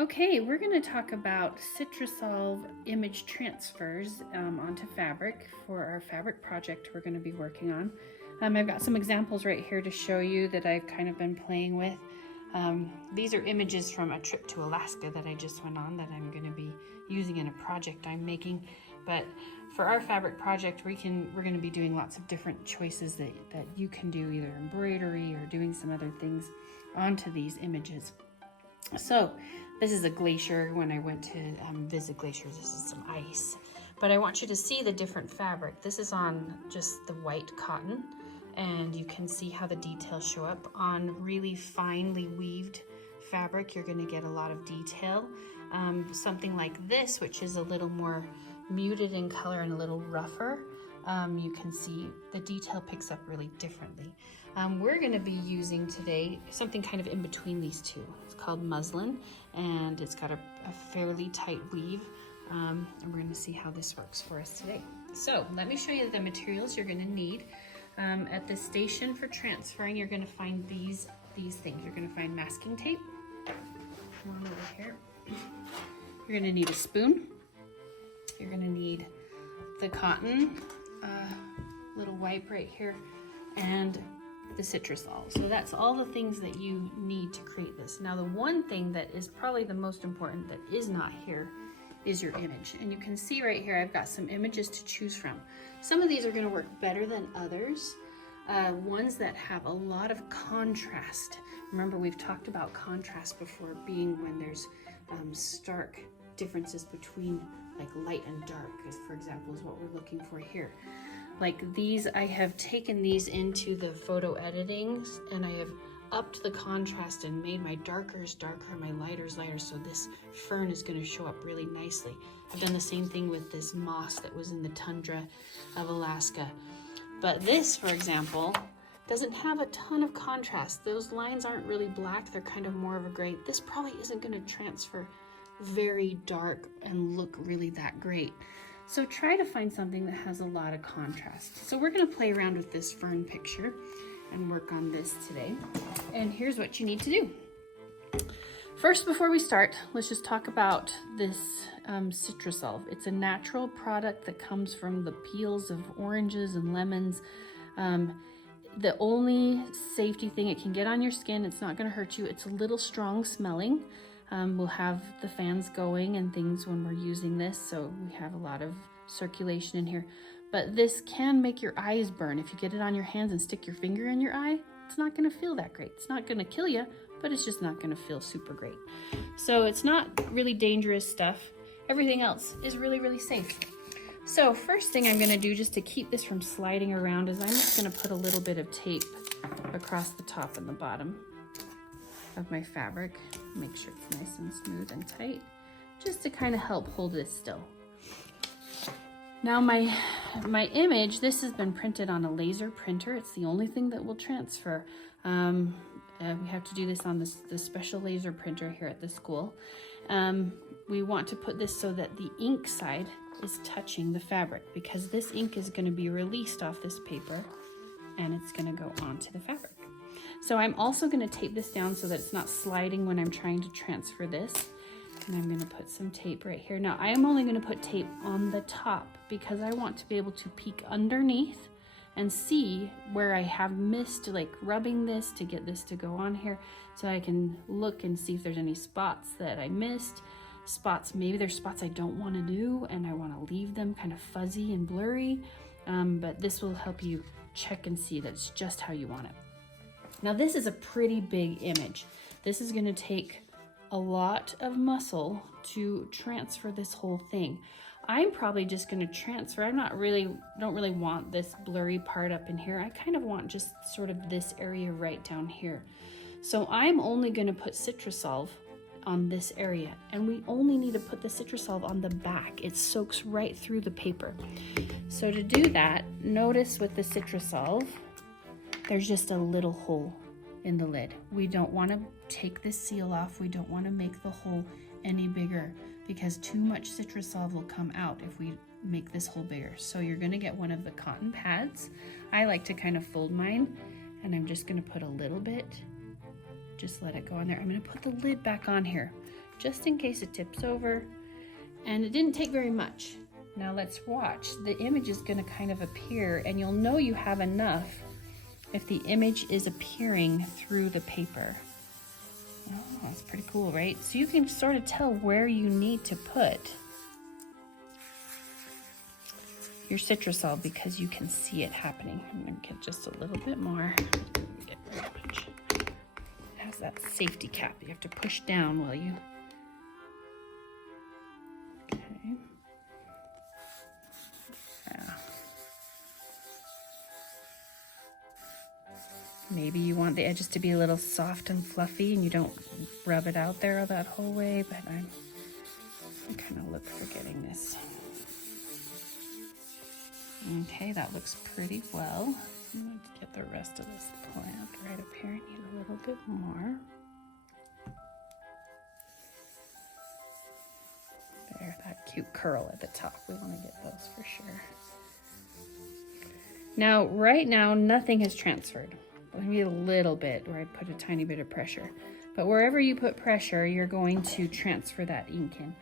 Okay, we're going to talk about CitraSolv image transfers onto fabric for our fabric project we're going to be working on. I've got some examples right here to show you that I've kind of been playing with. These are images from a trip to Alaska that I just went on that I'm going to be using in a project I'm making. But for our fabric project, we're going to be doing lots of different choices that you can do, either embroidery or doing some other things onto these images. So this is a glacier. When I went to visit glaciers, this is some ice. But I want you to see the different fabric. This is on just the white cotton, and you can see how the details show up. On really finely weaved fabric, you're going to get a lot of detail. Something like this, which is a little more muted in color and a little rougher, you can see the detail picks up really differently. We're going to be using today something kind of in between these two. It's called muslin, and it's got a fairly tight weave, and we're going to see how this works for us today. So let me show you the materials you're going to need. At the station for transferring, you're going to find these things. You're going to find masking tape. One over here. You're going to need a spoon. You're going to need the cotton, little wipe right here, and the CitraSolv. So that's all the things that you need to create this. Now the one thing that is probably the most important that is not here is your image. And you can see right here I've got some images to choose from. Some of these are going to work better than others. Ones that have a lot of contrast. Remember, we've talked about contrast before being when there's stark differences between like light and dark, for example, is what we're looking for here. Like these, I have taken these into the photo editing, and I have upped the contrast and made my darkers darker, my lighters lighter, so this fern is going to show up really nicely. I've done the same thing with this moss that was in the tundra of Alaska. But this, for example, doesn't have a ton of contrast. Those lines aren't really black, they're kind of more of a gray. This probably isn't going to transfer very dark and look really that great. So try to find something that has a lot of contrast. So we're going to play around with this fern picture and work on this today. And here's what you need to do. First, before we start, let's just talk about this CitraSolv. It's a natural product that comes from the peels of oranges and lemons. The only safety thing, it can get on your skin. It's not going to hurt you. It's a little strong smelling. We'll have the fans going and things when we're using this, so we have a lot of circulation in here. But this can make your eyes burn. If you get it on your hands and stick your finger in your eye, it's not going to feel that great. It's not going to kill you, but it's just not going to feel super great. So it's not really dangerous stuff. Everything else is really, really safe. So first thing I'm going to do, just to keep this from sliding around, is I'm just going to put a little bit of tape across the top and the bottom of my fabric. Make sure it's nice and smooth and tight, just to kind of help hold this still. Now my image, this has been printed on a laser printer. It's the only thing that will transfer. We have to do this on the special laser printer here at the school. We want to put this so that the ink side is touching the fabric, because this ink is going to be released off this paper and it's going to go onto the fabric. So I'm also going to tape this down so that it's not sliding when I'm trying to transfer this. And I'm going to put some tape right here. Now I am only going to put tape on the top because I want to be able to peek underneath and see where I have missed, like rubbing this to get this to go on here, so I can look and see if there's any spots that I missed. Spots, maybe there's spots I don't want to do and I want to leave them kind of fuzzy and blurry, but this will help you check and see that it's just how you want it. Now this is a pretty big image. This is going to take a lot of muscle to transfer this whole thing. I'm probably just going to transfer. Don't really want this blurry part up in here. I kind of want just sort of this area right down here. So I'm only going to put CitraSolv on this area, and we only need to put the CitraSolv on the back. It soaks right through the paper. So to do that, notice with the CitraSolv, there's just a little hole in the lid. We don't want to take this seal off. We don't want to make the hole any bigger, because too much CitraSolv will come out if we make this hole bigger. So you're going to get one of the cotton pads. I like to kind of fold mine, and I'm just going to put a little bit, just let it go on there. I'm going to put the lid back on here. just in case it tips over. And it didn't take very much. Now let's watch. The image is going to kind of appear, and you'll know you have enough if the image is appearing through the paper. Oh, that's pretty cool, right? So you can sort of tell where you need to put your CitraSolv because you can see it happening. I'm going to get just a little bit more. Get very much. It has that safety cap. You have to push down while you... Okay. Yeah. Maybe you want the edges to be a little soft and fluffy and you don't rub it out there that whole way, but I kind of look for getting this. Okay, that looks pretty well. I'm going to get the rest of this plant right up here. I need a little bit more. There, that cute curl at the top. We want to get those for sure. Now, right now, nothing has transferred. Maybe a little bit where I put a tiny bit of pressure. But wherever you put pressure, you're going to transfer that ink in.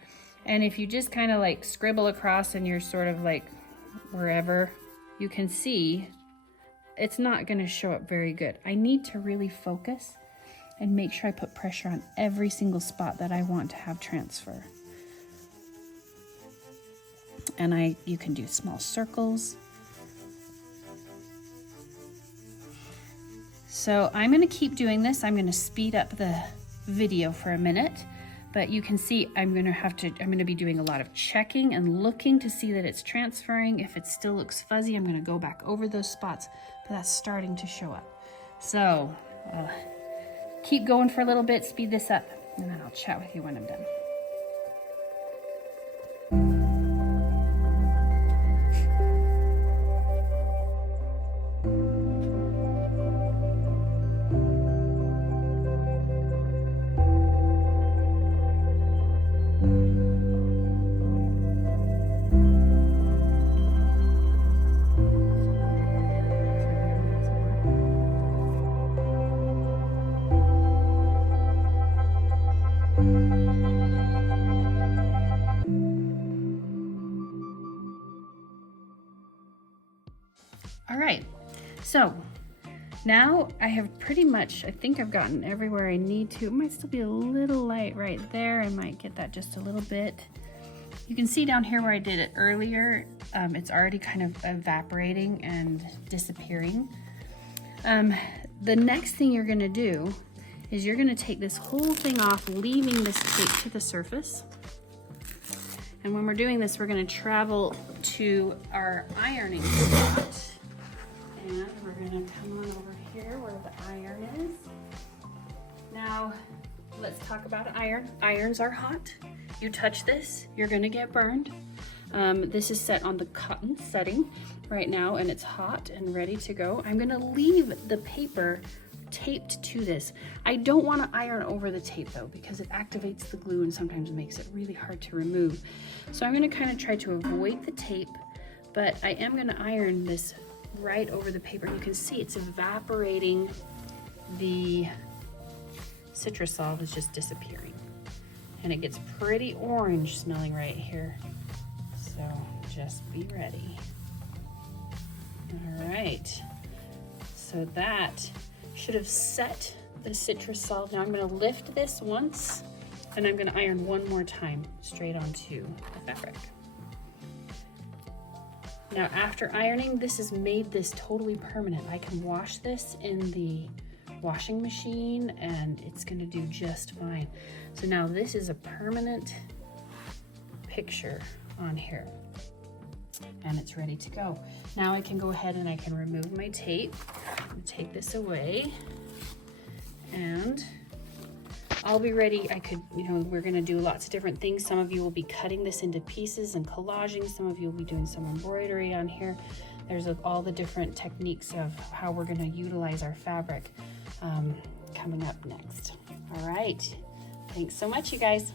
And if you just kind of like scribble across and you're sort of like wherever you can see, it's not going to show up very good. I need to really focus and make sure I put pressure on every single spot that I want to have transfer. And you can do small circles. So I'm going to keep doing this. I'm going to speed up the video for a minute, but you can see I'm going to be doing a lot of checking and looking to see that it's transferring. If it still looks fuzzy, I'm going to go back over those spots, but that's starting to show up. So keep going for a little bit, speed this up, and then I'll chat with you when I'm done. All right, so now I have pretty much, I think I've gotten everywhere I need to. It might still be a little light right there. I might get that just a little bit. You can see down here where I did it earlier, it's already kind of evaporating and disappearing. The next thing you're gonna do is you're gonna take this whole thing off, leaving this tape to the surface. And when we're doing this, we're gonna travel to our ironing spot. And we're gonna come on over here where the iron is. Now, let's talk about iron. Irons are hot. You touch this, you're gonna get burned. This is set on the cotton setting right now, and it's hot and ready to go. I'm gonna leave the paper taped to this. I don't wanna iron over the tape though, because it activates the glue and sometimes makes it really hard to remove. So I'm gonna kind of try to avoid the tape, but I am gonna iron this right over the paper. You can see it's evaporating. The CitraSolv is just disappearing. And it gets pretty orange smelling right here. So just be ready. All right. So that should have set the CitraSolv. Now I'm going to lift this once, and I'm going to iron one more time straight onto the fabric. Now after ironing, this has made this totally permanent. I can wash this in the washing machine and it's gonna do just fine. So now this is a permanent picture on here and it's ready to go. Now I can go ahead and I can remove my tape and take this away, and I'll be ready. I could, we're gonna do lots of different things. Some of you will be cutting this into pieces and collaging. Some of you will be doing some embroidery on here. There's all the different techniques of how we're gonna utilize our fabric coming up next. All right, thanks so much, you guys.